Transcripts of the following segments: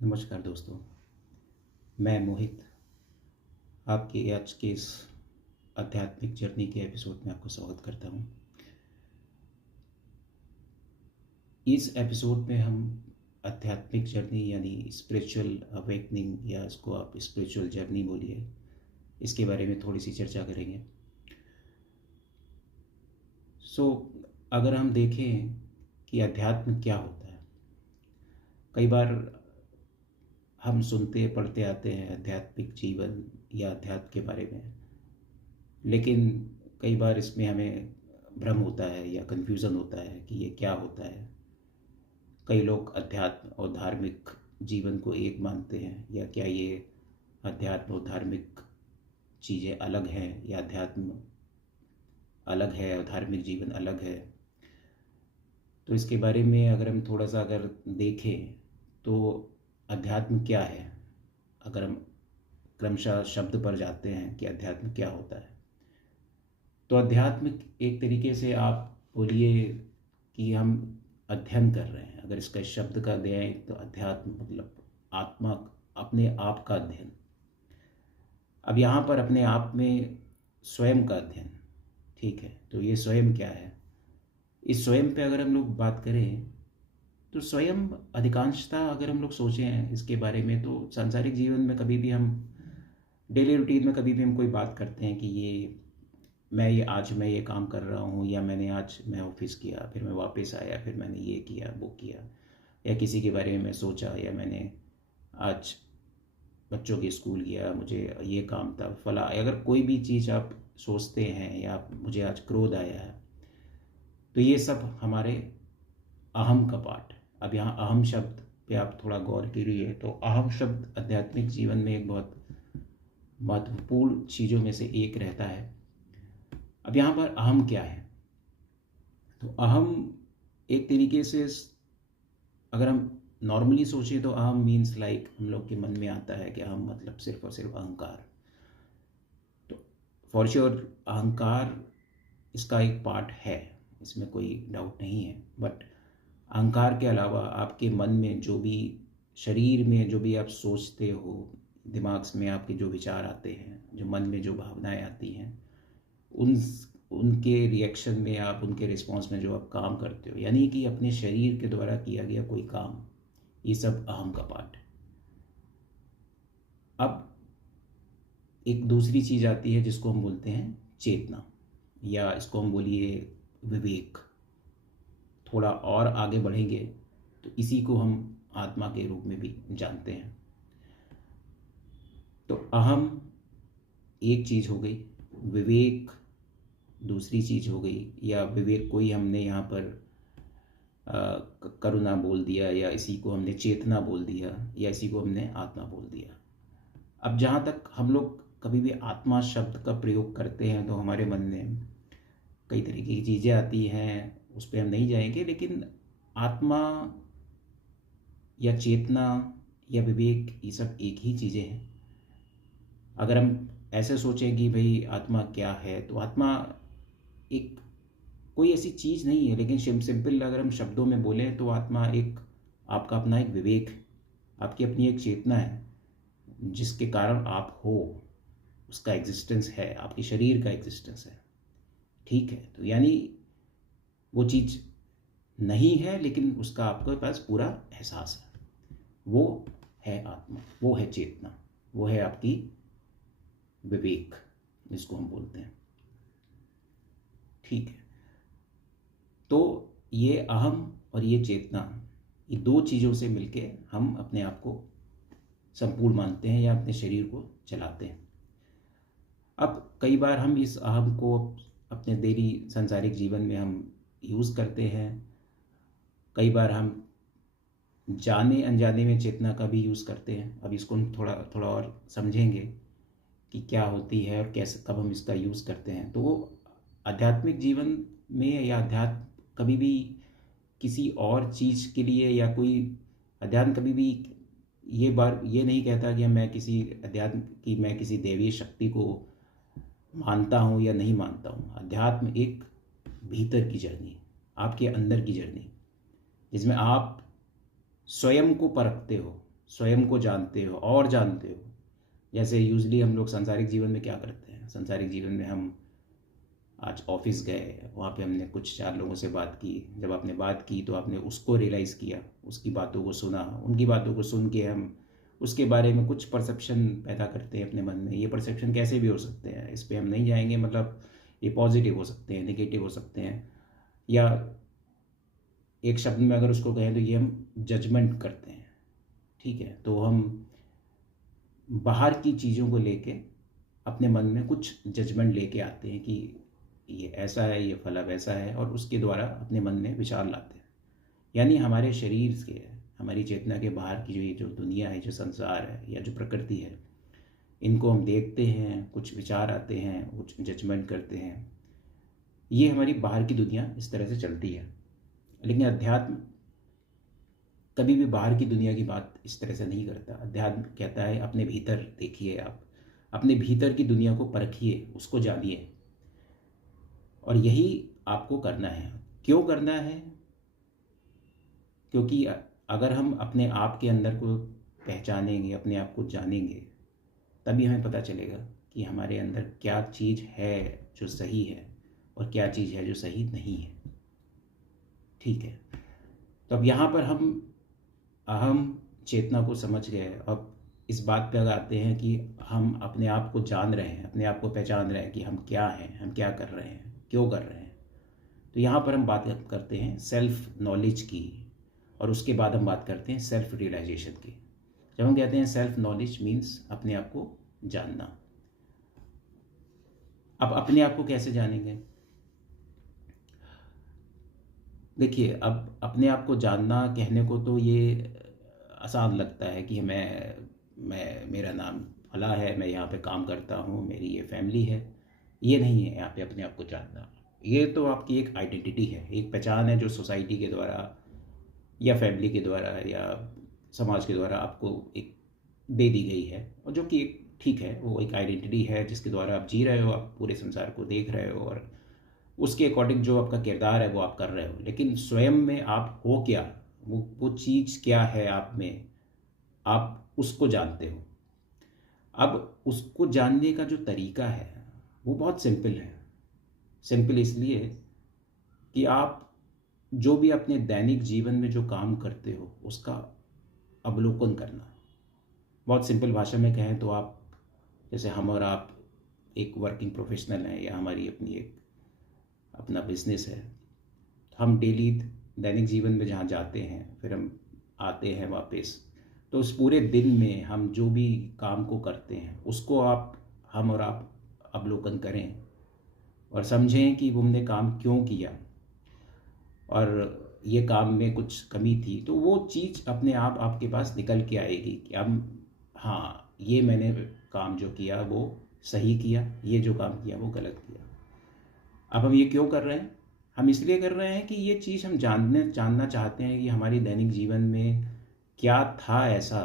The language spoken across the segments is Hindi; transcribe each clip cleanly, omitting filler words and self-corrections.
नमस्कार दोस्तों, मैं मोहित आपके आज के इस आध्यात्मिक जर्नी के एपिसोड में आपको स्वागत करता हूँ। इस एपिसोड में हम आध्यात्मिक जर्नी यानी स्पिरिचुअल अवेकनिंग या इसको आप स्पिरिचुअल जर्नी बोलिए, इसके बारे में थोड़ी सी चर्चा करेंगे। अगर हम देखें कि अध्यात्म क्या होता है, कई बार हम सुनते पढ़ते आते हैं आध्यात्मिक जीवन या अध्यात्म के बारे में, लेकिन कई बार इसमें हमें भ्रम होता है या कन्फ्यूज़न होता है कि ये क्या होता है। कई लोग अध्यात्म और धार्मिक जीवन को एक मानते हैं, या क्या ये अध्यात्म और धार्मिक चीज़ें अलग हैं, या अध्यात्म अलग है और धार्मिक जीवन अलग है। तो इसके बारे में अगर हम थोड़ा सा देखें तो अध्यात्म क्या है, अगर हम क्रमशः शब्द पर जाते हैं कि अध्यात्म क्या होता है, तो अध्यात्म एक तरीके से आप बोलिए कि हम अध्ययन कर रहे हैं। अगर इसका शब्द का दें तो अध्यात्म मतलब आत्मा, अपने आप का अध्ययन। अब यहाँ पर अपने आप में स्वयं का अध्ययन, ठीक है। तो ये स्वयं क्या है, इस स्वयं पे अगर हम लोग बात करें तो स्वयं अधिकांशतः अगर हम लोग सोचें इसके बारे में, तो सांसारिक जीवन में कभी भी हम डेली रूटीन में कभी भी हम कोई बात करते हैं कि आज मैं ये काम कर रहा हूँ, या मैं ऑफिस किया, फिर मैं वापस आया, फिर मैंने ये किया वो किया, या किसी के बारे में मैं सोचा, या मैंने आज बच्चों के स्कूल गया, मुझे ये काम था फला। अगर कोई भी चीज़ आप सोचते हैं, या मुझे आज क्रोध आया है, तो ये सब हमारे अहम का पार्ट है। अब यहाँ अहम शब्द पे आप थोड़ा गौर करिए, तो अहम शब्द आध्यात्मिक जीवन में एक बहुत महत्वपूर्ण चीज़ों में से एक रहता है। अब यहाँ पर अहम क्या है, तो अहम एक तरीके से अगर हम नॉर्मली सोचें तो अहम मीन्स लाइक हम लोग के मन में आता है कि अहम मतलब सिर्फ और सिर्फ अहंकार। तो फॉर श्योर अहंकार इसका एक पार्ट है, इसमें कोई डाउट नहीं है। बट अहंकार के अलावा आपके मन में जो भी, शरीर में जो भी आप सोचते हो, दिमाग में आपके जो विचार आते हैं, जो मन में जो भावनाएं आती हैं, उन उनके रिएक्शन में, आप उनके रिस्पॉन्स में जो आप काम करते हो, यानी कि अपने शरीर के द्वारा किया गया कोई काम, ये सब अहम का पार्ट है। अब एक दूसरी चीज़ आती है जिसको हम बोलते हैं चेतना, या इसको हम बोलिए विवेक। थोड़ा और आगे बढ़ेंगे तो इसी को हम आत्मा के रूप में भी जानते हैं। तो अहम एक चीज़ हो गई, विवेक दूसरी चीज़ हो गई, या विवेक को ही हमने यहाँ पर करुणा बोल दिया, या इसी को हमने चेतना बोल दिया, या इसी को हमने आत्मा बोल दिया। अब जहाँ तक हम लोग कभी भी आत्मा शब्द का प्रयोग करते हैं, तो हमारे मन में कई तरीके की चीज़ें आती हैं, उस पर हम नहीं जाएंगे। लेकिन आत्मा या चेतना या विवेक, ये सब एक ही चीज़ें हैं। अगर हम ऐसे सोचें कि भाई आत्मा क्या है, तो आत्मा एक कोई ऐसी चीज़ नहीं है, लेकिन सिंपल अगर हम शब्दों में बोलें तो आत्मा एक आपका अपना एक विवेक, आपकी अपनी एक चेतना है, जिसके कारण आप हो, उसका एग्जिस्टेंस है, आपके शरीर का एग्जिस्टेंस है, ठीक है। तो यानी वो चीज़ नहीं है, लेकिन उसका आपके पास पूरा एहसास है। वो है आत्मा, वो है चेतना, वो है आपकी विवेक, जिसको हम बोलते हैं, ठीक है। तो ये अहम और ये चेतना, ये दो चीज़ों से मिलके हम अपने आप को संपूर्ण मानते हैं, या अपने शरीर को चलाते हैं। अब कई बार हम इस अहम को अपने डेली सांसारिक जीवन में हम यूज़ करते हैं। कई बार हम जाने अनजाने में चेतना का भी यूज़ करते हैं। अब इसको हम थोड़ा थोड़ा और समझेंगे कि क्या होती है और कैसे, कब हम इसका यूज़ करते हैं। तो आध्यात्मिक जीवन में, या अध्यात्म कभी भी किसी और चीज़ के लिए, या कोई अध्यात्म कभी भी ये नहीं कहता कि मैं किसी अध्यात्म की, मैं किसी दैवीय शक्ति को मानता हूँ या नहीं मानता हूँ। अध्यात्म एक भीतर की जर्नी, आपके अंदर की जर्नी, जिसमें आप स्वयं को परखते हो, स्वयं को जानते हो और जानते हो। जैसे यूजली हम लोग सांसारिक जीवन में क्या करते हैं, सांसारिक जीवन में हम आज ऑफिस गए, वहाँ पे हमने कुछ 4 लोगों से बात की। जब आपने बात की तो आपने उसको रियलाइज़ किया, उसकी बातों को सुना, उनकी बातों को सुन के हम उसके बारे में कुछ परसेप्शन पैदा करते हैं अपने मन में। ये परसेप्शन कैसे भी हो सकते हैं, इस पे हम नहीं जाएंगे। मतलब ये पॉजिटिव हो सकते हैं, नेगेटिव हो सकते हैं, या एक शब्द में अगर उसको कहें तो ये हम जजमेंट करते हैं। ठीक है, तो हम बाहर की चीज़ों को लेके अपने मन में कुछ जजमेंट लेके आते हैं कि ये ऐसा है, ये फला वैसा है, और उसके द्वारा अपने मन में विचार लाते हैं। यानी हमारे शरीर के, हमारी चेतना के बाहर की जो ये जो दुनिया है, जो संसार है या जो प्रकृति है, इनको हम देखते हैं, कुछ विचार आते हैं, कुछ जजमेंट करते हैं। ये हमारी बाहर की दुनिया इस तरह से चलती है। लेकिन अध्यात्म कभी भी बाहर की दुनिया की बात इस तरह से नहीं करता। अध्यात्म कहता है अपने भीतर देखिए, आप अपने भीतर की दुनिया को परखिए, उसको जानिए। और यही आपको करना है। क्यों करना है? क्योंकि अगर हम अपने आप के अंदर को पहचानेंगे, अपने आप को जानेंगे, तभी हमें पता चलेगा कि हमारे अंदर क्या चीज़ है जो सही है और क्या चीज़ है जो सही नहीं है। ठीक है, तो अब यहाँ पर हम अहम चेतना को समझ गए। अब इस बात पे अगर आते हैं कि हम अपने आप को जान रहे हैं, अपने आप को पहचान रहे हैं कि हम क्या हैं, हम क्या कर रहे हैं, क्यों कर रहे हैं। तो यहाँ पर हम बात करते हैं सेल्फ नॉलेज की, और उसके बाद हम बात करते हैं सेल्फ रियलाइजेशन की। जब हम कहते हैं सेल्फ नॉलेज मीन्स अपने आप को जानना। अब अपने आप को कैसे जानेंगे? देखिए, अब अपने आप को जानना कहने को तो ये आसान लगता है कि मैं मेरा नाम फला है, मैं यहाँ पे काम करता हूँ, मेरी ये फैमिली है। ये नहीं है यहाँ पे अपने आप को जानना। ये तो आपकी एक आइडेंटिटी है, एक पहचान है जो सोसाइटी के द्वारा या फैमिली के द्वारा या समाज के द्वारा आपको एक दे दी गई है, और जो कि ठीक है, वो एक आइडेंटिटी है जिसके द्वारा आप जी रहे हो, आप पूरे संसार को देख रहे हो, और उसके अकॉर्डिंग जो आपका किरदार है वो आप कर रहे हो। लेकिन स्वयं में आप हो क्या, वो चीज़ क्या है आप में, आप उसको जानते हो। अब उसको जानने का जो तरीका है वो बहुत सिंपल है। सिंपल इसलिए कि आप जो भी अपने दैनिक जीवन में जो काम करते हो उसका अवलोकन करना। बहुत सिंपल भाषा में कहें तो आप, जैसे हम और आप एक वर्किंग प्रोफेशनल हैं, या हमारी अपना बिजनेस है, हम डेली दैनिक जीवन में जहाँ जाते हैं, फिर हम आते हैं वापस, तो उस पूरे दिन में हम जो भी काम को करते हैं उसको हम और आप अवलोकन करें और समझें कि वो हमने काम क्यों किया, और ये काम में कुछ कमी थी, तो वो चीज़ अपने आप आपके पास निकल के आएगी कि हाँ, ये मैंने काम जो किया वो सही किया, ये जो काम किया वो गलत किया। अब हम ये क्यों कर रहे हैं? हम इसलिए कर रहे हैं कि ये चीज़ हम जानना चाहते हैं कि हमारी दैनिक जीवन में क्या था ऐसा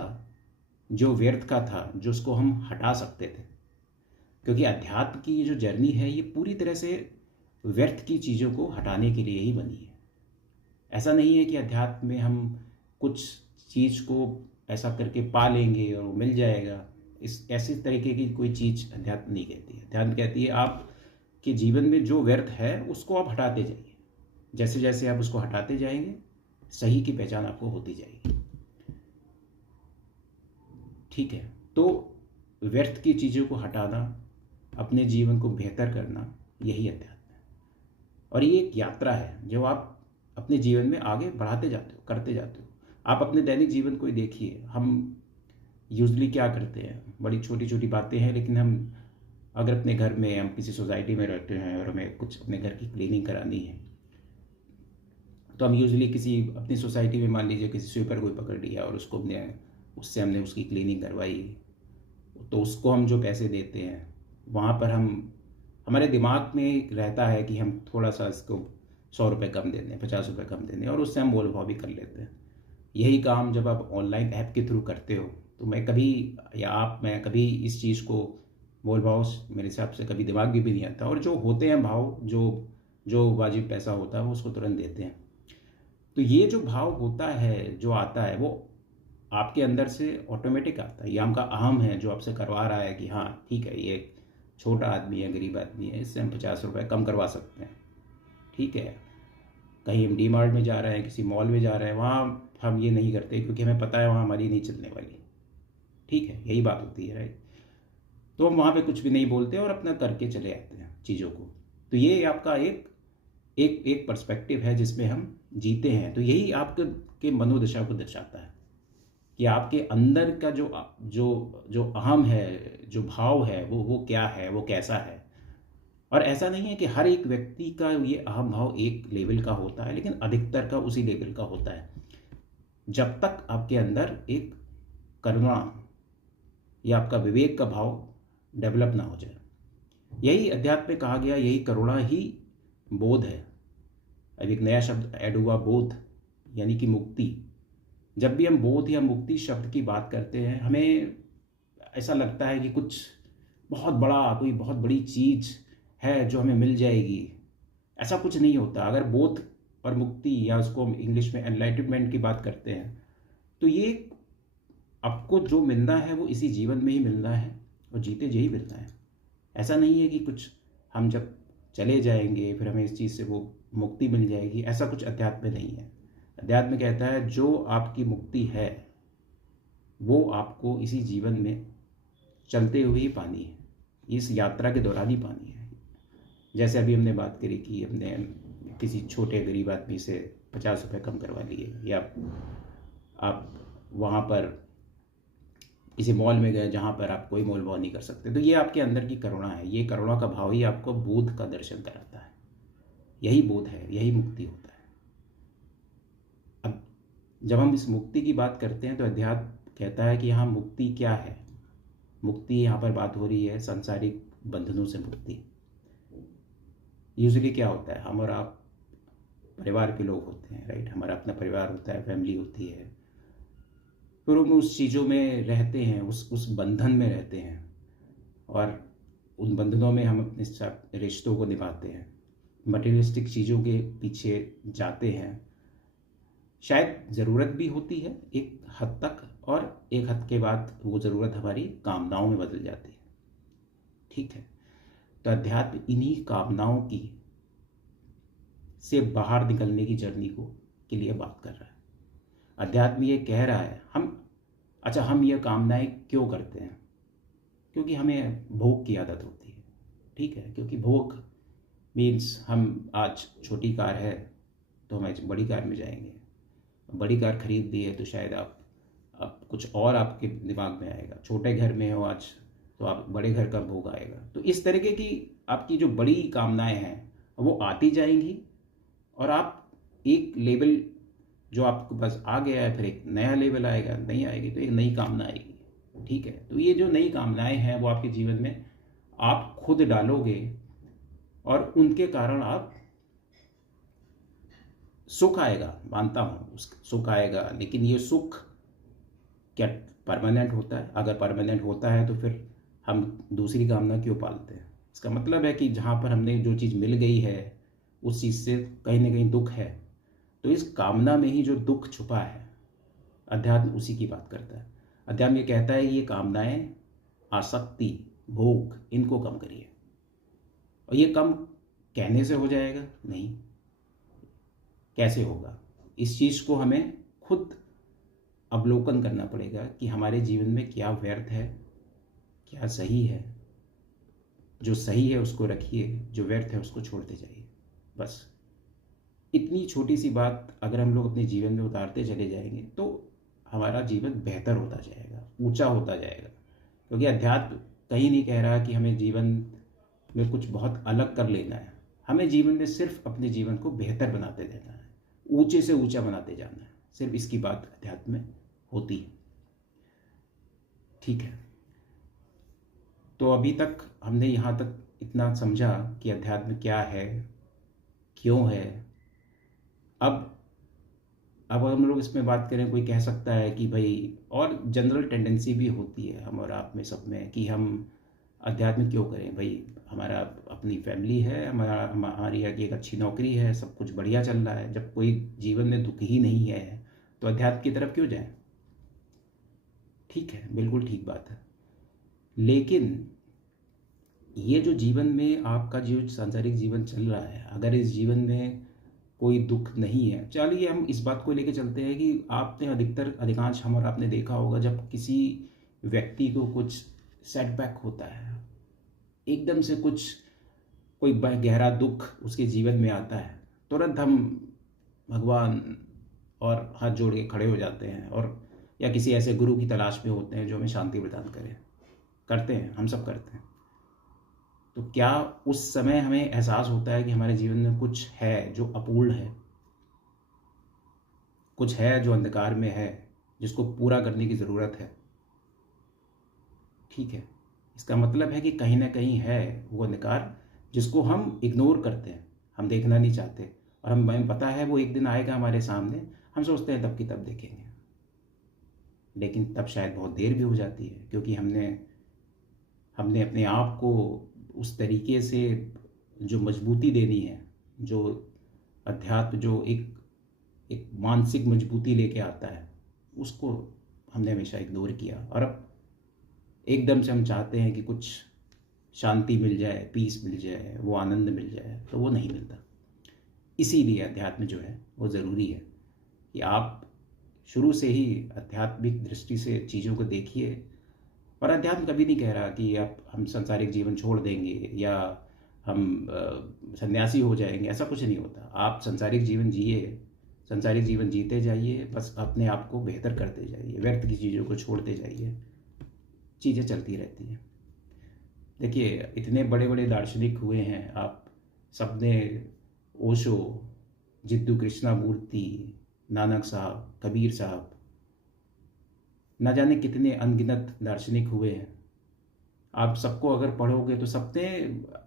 जो व्यर्थ का था, जो उसको हम हटा सकते थे। क्योंकि अध्यात्म की ये जो जर्नी है ये पूरी तरह से व्यर्थ की चीज़ों को हटाने के लिए ही बनी है। ऐसा नहीं है कि अध्यात्म में हम कुछ चीज़ को ऐसा करके पा लेंगे और वो मिल जाएगा। इस ऐसी तरीके की कोई चीज़ अध्यात्म नहीं कहती है। अध्यात्म कहती है आप कि जीवन में जो व्यर्थ है उसको आप हटाते जाइए। जैसे जैसे आप उसको हटाते जाएंगे, सही की पहचान आपको होती जाएगी। ठीक है, तो व्यर्थ की चीज़ों को हटाना, अपने जीवन को बेहतर करना, यही अध्यात्म है। और ये एक यात्रा है जो आप अपने जीवन में आगे बढ़ाते जाते हो, करते जाते हो। आप अपने दैनिक जीवन को ही देखिए। हम यूजली क्या करते हैं, बड़ी छोटी छोटी बातें हैं, लेकिन हम अगर अपने घर में, हम किसी सोसाइटी में रहते हैं और हमें कुछ अपने घर की क्लीनिंग करानी है, तो हम यूजली किसी अपनी सोसाइटी में, मान लीजिए किसी स्वीपर को पकड़ लिया और उससे हमने उसकी क्लीनिंग करवाई, तो उसको हम जो पैसे देते हैं, वहाँ पर हमारे दिमाग में रहता है कि हम थोड़ा सा इसको 100 रुपये कम दे दें, 50 रुपये कम दे दें, और उससे हम मोल भाव भी कर लेते हैं। यही काम जब आप ऑनलाइन ऐप के थ्रू करते हो, तो मैं कभी इस चीज़ को मोल भाव मेरे हिसाब से कभी दिमाग में भी नहीं आता, और जो होते हैं भाव, जो वाजिब पैसा होता है वो उसको तुरंत देते हैं। तो ये जो भाव होता है, जो आता है, वो आपके अंदर से ऑटोमेटिक आता है। ये आपका अहम है जो आपसे करवा रहा है कि हाँ ठीक है, ये छोटा आदमी है, गरीब आदमी है, इससे हम 50 रुपये कम करवा सकते हैं। ठीक है, कहीं हम डी मार्ट में जा रहे हैं, किसी मॉल में जा रहे हैं, वहाँ हम ये नहीं करते क्योंकि हमें पता है वहाँ हमारी नहीं चलने वाली। ठीक है, यही बात होती है, राइट। तो हम वहाँ पे कुछ भी नहीं बोलते और अपना करके चले आते हैं चीज़ों को। तो ये आपका एक एक एक पर्सपेक्टिव है जिसमें हम जीते हैं। तो यही आपके के मनोदशा को दर्शाता है कि आपके अंदर का जो जो जो अहम है, जो भाव है, वो क्या है, वो कैसा है। और ऐसा नहीं है कि हर एक व्यक्ति का ये अहम भाव एक लेवल का होता है, लेकिन अधिकतर का उसी लेवल का होता है जब तक आपके अंदर एक करुणा या आपका विवेक का भाव डेवलप ना हो जाए। यही अध्यात्म में कहा गया, यही करुणा ही बोध है। अब एक नया शब्द ऐड हुआ, बोध, यानी कि मुक्ति। जब भी हम बोध या मुक्ति शब्द की बात करते हैं, हमें ऐसा लगता है कि कुछ बहुत बड़ा, कोई बहुत बड़ी चीज़ है जो हमें मिल जाएगी। ऐसा कुछ नहीं होता। अगर बोध और मुक्ति, या उसको हम इंग्लिश में एनलाइटनमेंट की बात करते हैं, तो ये आपको जो मिलना है वो इसी जीवन में ही मिलना है और जीते जी ही मिलना है। ऐसा नहीं है कि कुछ हम जब चले जाएंगे फिर हमें इस चीज़ से वो मुक्ति मिल जाएगी, ऐसा कुछ अध्यात्म में नहीं है। अध्यात्म कहता है जो आपकी मुक्ति है वो आपको इसी जीवन में चलते हुए ही पानी है, इस यात्रा के दौरान ही पानी है। जैसे अभी हमने बात करी कि हमने किसी छोटे गरीब आदमी से 50 रुपये कम करवा लिए, या आप वहाँ पर किसी मॉल में गए जहाँ पर आप कोई मोल भाव नहीं कर सकते, तो ये आपके अंदर की करुणा है। ये करुणा का भाव ही आपको बोध का दर्शन कराता है। यही बोध है, यही मुक्ति होता है। अब जब हम इस मुक्ति की बात करते हैं तो अध्यात्म कहता है कि यहाँ मुक्ति क्या है। मुक्ति यहाँ पर बात हो रही है सांसारिक बंधनों से मुक्ति। यूजुअली क्या होता है, हम और आप परिवार के लोग होते हैं, राइट। हमारा अपना परिवार होता है, फैमिली होती है, फिर हम उस चीज़ों में रहते हैं, उस बंधन में रहते हैं, और उन बंधनों में हम अपने रिश्तों को निभाते हैं, मटेरियलिस्टिक चीज़ों के पीछे जाते हैं। शायद ज़रूरत भी होती है एक हद तक, और एक हद के बाद वो ज़रूरत हमारी कामनाओं में बदल जाती है। ठीक है, तो अध्यात्म इन्हीं कामनाओं की से बाहर निकलने की जर्नी के लिए बात कर रहा है। अध्यात्म ये कह रहा है हम ये कामनाएं क्यों करते हैं? क्योंकि हमें भोग की आदत होती है। ठीक है, क्योंकि भोग मीन्स हम आज छोटी कार है तो हम आज बड़ी कार में जाएंगे, बड़ी कार खरीद ली है तो शायद आप कुछ और आपके दिमाग में आएगा। छोटे घर में हो आज तो आप बड़े घर का भोग आएगा। तो इस तरीके की आपकी जो बड़ी कामनाएं हैं वो आती जाएंगी, और आप एक लेवल जो आपके पास आ गया है, फिर एक नया लेवल आएगा, नहीं आएगी तो एक नई कामना आएगी। ठीक है, तो ये जो नई कामनाएं हैं वो आपके जीवन में आप खुद डालोगे, और उनके कारण आप सुख आएगा, मानता हूँ उस सुख आएगा, लेकिन ये सुख क्या परमानेंट होता है? अगर परमानेंट होता है तो फिर हम दूसरी कामना क्यों पालते हैं? इसका मतलब है कि जहाँ पर हमने जो चीज़ मिल गई है उस चीज़ से कहीं ना कहीं दुख है, तो इस कामना में ही जो दुख छुपा है, अध्यात्म उसी की बात करता है। अध्यात्म ये कहता है ये कामनाएं, आसक्ति, भोग, इनको कम करिए। और ये कम कहने से हो जाएगा? नहीं। कैसे होगा? इस चीज़ को हमें खुद अवलोकन करना पड़ेगा कि हमारे जीवन में क्या व्यर्थ है, क्या सही है। जो सही है उसको रखिए, जो व्यर्थ है उसको छोड़ते जाइए। बस इतनी छोटी सी बात अगर हम लोग अपने जीवन में उतारते चले जाएंगे तो हमारा जीवन बेहतर होता जाएगा, ऊंचा होता जाएगा। क्योंकि अध्यात्म कहीं नहीं कह रहा कि हमें जीवन में कुछ बहुत अलग कर लेना है। हमें जीवन में सिर्फ अपने जीवन को बेहतर बनाते रहना है, ऊंचे से ऊंचा बनाते जाना है। सिर्फ इसकी बात अध्यात्म में होती है। ठीक है, तो अभी तक हमने यहाँ तक इतना समझा कि अध्यात्म क्या है, क्यों है। अब हम लोग इसमें बात करें, कोई कह सकता है कि भाई, और जनरल टेंडेंसी भी होती है हम और आप में सब में, कि हम अध्यात्म क्यों करें भाई, हमारा अपनी फैमिली है, हमारी एक अच्छी नौकरी है, सब कुछ बढ़िया चल रहा है। जब कोई जीवन में दुख ही नहीं है तो अध्यात्म की तरफ क्यों जाए? ठीक है, बिल्कुल ठीक बात है। लेकिन ये जो जीवन में आपका जो सांसारिक जीवन चल रहा है, अगर इस जीवन में कोई दुख नहीं है, चलिए हम इस बात को लेके चलते हैं कि आपने अधिकांश हम और आपने देखा होगा, जब किसी व्यक्ति को कुछ सेटबैक होता है, एकदम से कुछ कोई गहरा दुख उसके जीवन में आता है, तुरंत हम भगवान और हाथ जोड़ के खड़े हो जाते हैं, और या किसी ऐसे गुरु की तलाश में होते हैं जो हमें शांति प्रदान करें। करते हैं, हम सब करते हैं। तो क्या उस समय हमें एहसास होता है कि हमारे जीवन में कुछ है जो अपूर्ण है, कुछ है जो अंधकार में है, जिसको पूरा करने की ज़रूरत है? ठीक है, इसका मतलब है कि कहीं ना कहीं है वो अंधकार जिसको हम इग्नोर करते हैं, हम देखना नहीं चाहते, और हमें पता है वो एक दिन आएगा हमारे सामने, हम सोचते हैं तब की तब देखेंगे, लेकिन तब शायद बहुत देर भी हो जाती है, क्योंकि हमने हमने अपने आप को उस तरीके से जो मजबूती देनी है, जो अध्यात्म जो एक एक मानसिक मजबूती लेके आता है, उसको हमने हमेशा इग्नोर किया, और अब एकदम से हम चाहते हैं कि कुछ शांति मिल जाए, पीस मिल जाए, वो आनंद मिल जाए, तो वो नहीं मिलता। इसीलिए अध्यात्म जो है वो ज़रूरी है कि आप शुरू से ही आध्यात्मिक दृष्टि से चीज़ों को देखिए। और अध्यात्म कभी नहीं कह रहा कि आप हम सांसारिक जीवन छोड़ देंगे या हम सन्यासी हो जाएंगे, ऐसा कुछ नहीं होता। आप सांसारिक जीवन जिए, सांसारिक जीवन जीते जाइए, बस अपने आप को बेहतर करते जाइए, व्यर्थ की चीज़ों को छोड़ते जाइए, चीज़ें चलती रहती हैं। देखिए, इतने बड़े बड़े दार्शनिक हुए हैं, आप सबने ओशो, जिद्दू कृष्णामूर्ति, नानक साहब, कबीर साहब, ना जाने कितने अनगिनत दार्शनिक हुए हैं। आप सबको अगर पढ़ोगे तो सबने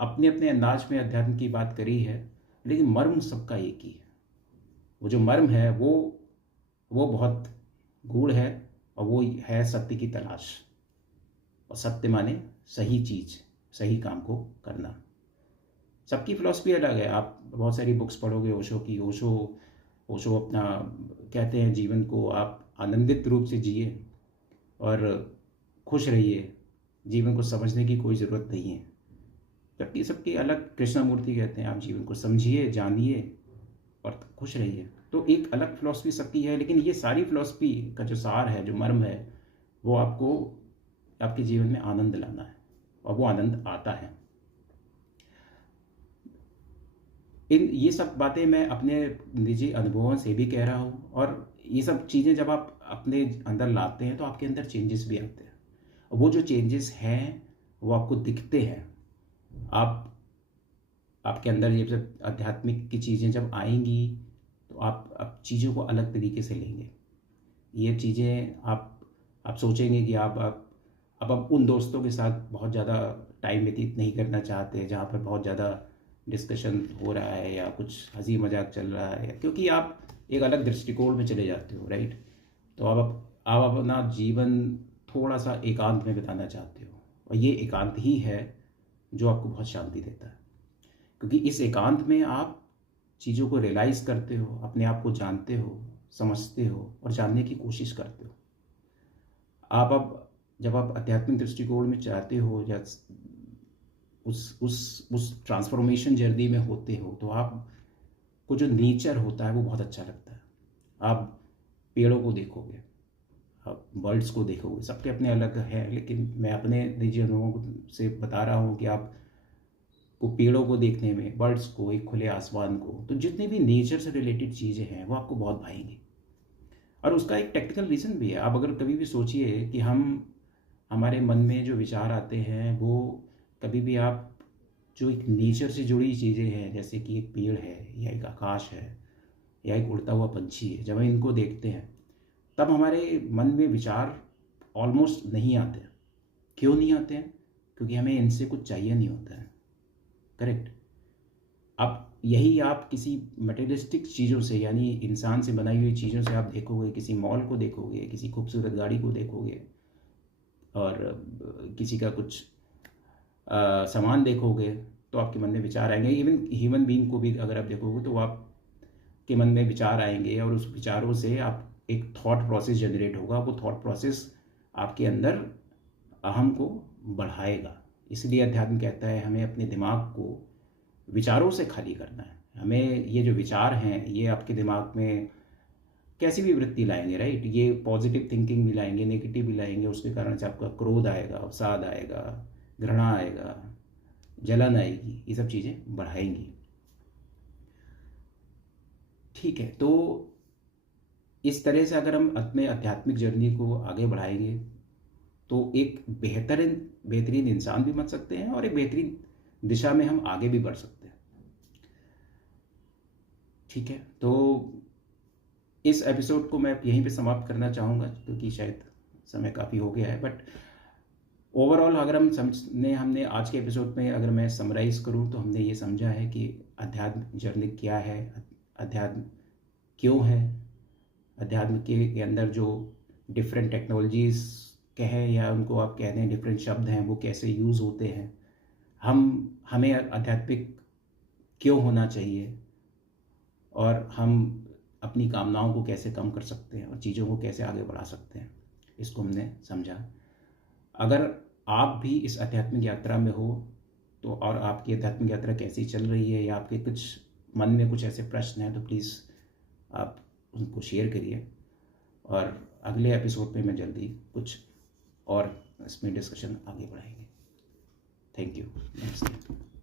अपने अपने अंदाज में अध्यात्म की बात करी है, लेकिन मर्म सबका एक ही है। वो जो मर्म है वो बहुत गूढ़ है, और वो है सत्य की तलाश। और सत्य माने सही चीज़, सही काम को करना। सबकी फिलॉसफी अलग है। आप बहुत सारी बुक्स पढ़ोगे ओशो की, ओशो अपना कहते हैं जीवन को आप आनंदित रूप से जिए और खुश रहिए, जीवन को समझने की कोई ज़रूरत नहीं है। जबकि सबकी अलग, कृष्णमूर्ति कहते हैं आप जीवन को समझिए, जानिए और खुश रहिए। तो एक अलग फिलॉसफी सबकी है, लेकिन ये सारी फिलॉसफी का जो सार है, जो मर्म है, वो आपको आपके जीवन में आनंद लाना है, और वो आनंद आता है। ये सब बातें मैं अपने निजी अनुभवों से भी कह रहा हूँ, और ये सब चीज़ें जब आप अपने अंदर लाते हैं तो आपके अंदर चेंजेस भी आते हैं। वो जो चेंजेस हैं वो आपको दिखते हैं। आपके अंदर ये सब आध्यात्मिक की चीज़ें जब आएंगी तो आप चीज़ों को अलग तरीके से लेंगे। ये चीज़ें आप सोचेंगे कि आप उन दोस्तों के साथ बहुत ज़्यादा टाइम व्यतीत नहीं करना चाहते जहाँ पर बहुत ज़्यादा डिस्कशन हो रहा है या कुछ हंसी मजाक चल रहा है, क्योंकि आप एक अलग दृष्टिकोण में चले जाते हो, राइट। तो आप अपना जीवन थोड़ा सा एकांत में बिताना चाहते हो, और ये एकांत ही है जो आपको बहुत शांति देता है, क्योंकि इस एकांत में आप चीज़ों को रियलाइज़ करते हो, अपने आप को जानते हो, समझते हो और जानने की कोशिश करते हो। अब जब आप आध्यात्मिक दृष्टिकोण में चाहते हो या उस ट्रांसफॉर्मेशन जर्नी में होते हो, तो आपको जो नेचर होता है वो बहुत अच्छा लगता है। आप पेड़ों को देखोगे, आप बर्ड्स को देखोगे, सबके अपने अलग हैं, लेकिन मैं अपने निजी अनुभवों से बता रहा हूँ कि आपको पेड़ों को देखने में, बर्ड्स को, एक खुले आसमान को, तो जितनी भी नेचर से रिलेटेड चीज़ें हैं वो आपको बहुत भाएंगी। और उसका एक टेक्निकल रीज़न भी है। आप अगर कभी भी सोचिए कि हमारे मन में जो विचार आते हैं वो कभी भी आप जो एक नेचर से जुड़ी चीज़ें हैं, जैसे कि एक पेड़ है या एक आकाश है या एक उड़ता हुआ पंछी है, जब हम इनको देखते हैं तब हमारे मन में विचार ऑलमोस्ट नहीं आते हैं। क्यों नहीं आते हैं? क्योंकि हमें इनसे कुछ चाहिए नहीं होता है, करेक्ट। अब यही आप किसी मटेरियलिस्टिक चीज़ों से, यानी इंसान से बनाई हुई चीज़ों से आप देखोगे, किसी मॉल को देखोगे, किसी खूबसूरत गाड़ी को देखोगे और किसी का कुछ सामान देखोगे, तो आपके मन में विचार आएंगे। इवन ह्यूमन बीइंग को भी अगर आप देखोगे तो आपके मन में विचार आएंगे, और उस विचारों से आप एक थॉट प्रोसेस जनरेट होगा। वो थॉट प्रोसेस आपके अंदर अहम को बढ़ाएगा। इसलिए अध्यात्म कहता है हमें अपने दिमाग को विचारों से खाली करना है। हमें ये जो विचार हैं ये आपके दिमाग में कैसी भी वृत्ति लाएंगे, राइट। ये पॉजिटिव थिंकिंग भी लाएंगे, नेगेटिव भी लाएंगे, उसके कारण से आपका क्रोध आएगा, अवसाद आएगा, घृणा आएगा, जलन आएगी, ये सब चीज़ें बढ़ाएंगी। ठीक है, तो इस तरह से अगर हम अपने आध्यात्मिक जर्नी को आगे बढ़ाएंगे तो एक बेहतरीन इंसान भी बन सकते हैं और एक बेहतरीन दिशा में हम आगे भी बढ़ सकते हैं। ठीक है, तो इस एपिसोड को मैं यहीं पे समाप्त करना चाहूँगा क्योंकि शायद समय काफ़ी हो गया है। बट ओवरऑल अगर हमने आज के एपिसोड में अगर मैं समराइज़ करूँ तो हमने ये समझा है कि अध्यात्म जर्नी क्या है, अध्यात्म क्यों है, अध्यात्म के अंदर जो डिफरेंट टेक्नोलॉजीज़ कहें या उनको आप कह दें डिफरेंट शब्द हैं वो कैसे यूज़ होते हैं, हमें आध्यात्मिक क्यों होना चाहिए और हम अपनी कामनाओं को कैसे कम कर सकते हैं और चीज़ों को कैसे आगे बढ़ा सकते हैं, इसको हमने समझा। अगर आप भी इस आध्यात्मिक यात्रा में हो तो और आपकी आध्यात्मिक यात्रा कैसी चल रही है या आपके कुछ मन में कुछ ऐसे प्रश्न हैं तो प्लीज़ आप उनको शेयर करिए और अगले एपिसोड में मैं जल्दी कुछ और इसमें डिस्कशन आगे बढ़ाएंगे। थैंक यू, नमस्ते।